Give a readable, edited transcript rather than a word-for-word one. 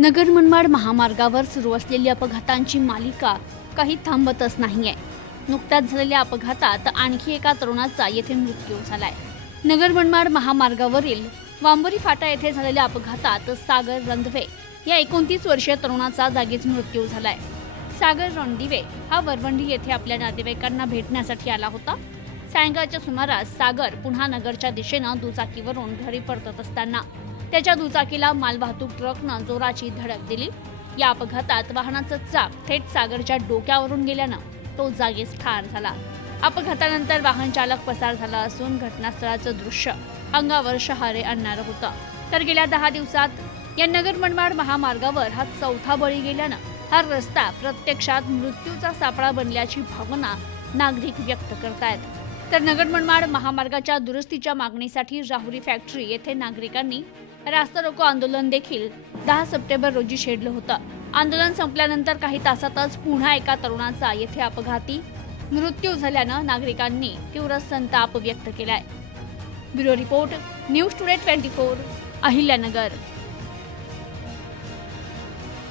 नगर मनमाड महामार्गावर सुरू असलेली अपघातांची मालिका काही थांबतच नाहीये। नुकत्याच झालेल्या अपघातात आणखी एका तरुणाचा येथे मृत्यू झालाय। नगर मनमाड महामार्गावरील वांबरी फाटा येथे झालेल्या अपघातात सागर रणदिवे या 29 वर्षीय तरुणाचा जागीच मृत्यू झालाय। सागर रणदिवे हा वरवंडी येथे आपल्या नातेवाईकांना भेटण्यासाठी आला होता। सायंकाळच्या सुमारास सागर पुन्हा नगरच्या दिशेने दुचाकीवरून घरी परतत असताना त्याच्या दुचाकीला मालवाहतूक ट्रकनं जोराची धडक दिली। या अपघातात वाहनाचं चाक थेट सागरच्या डोक्यावरून गेल्यानं तो जागीच ठार झाला। अपघातानंतर वाहन चालक पसार झाला असून घटनास्थळाचं दृश्य अंगावर शहारे आणणारं होतं। तर गेल्या 10 दिवसात या नगर मनमाड महामार्गावर हा चौथा बळी गेल्यानं हा रस्ता प्रत्यक्षात मृत्यूचा सापळा बनल्याची भावना नागरिक व्यक्त करतायत। तर नगर मनमाड महामार्गाच्या दुरुस्तीच्या मागणीसाठी राहुरी फॅक्टरी येथे नागरिकांनी रास्ता रोको आंदोलन देखील 10 सप्टेंबर रोजी छेडलं होतं। आंदोलन संपल्यानंतर काही तासातच पुन्हा एका तरुणाचा येथे अपघाती मृत्यू झाल्यानं नागरिकांनी तीव्र संताप व्यक्त केलाय। Bureau report, news today 24, Ahilyanagar.